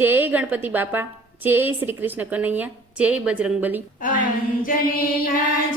Jay Ganpati Bapa Jay Shri Krishna Kanaiya Jay Bajrangbali. અંજનેયા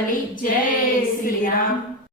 Bali Jai Sriram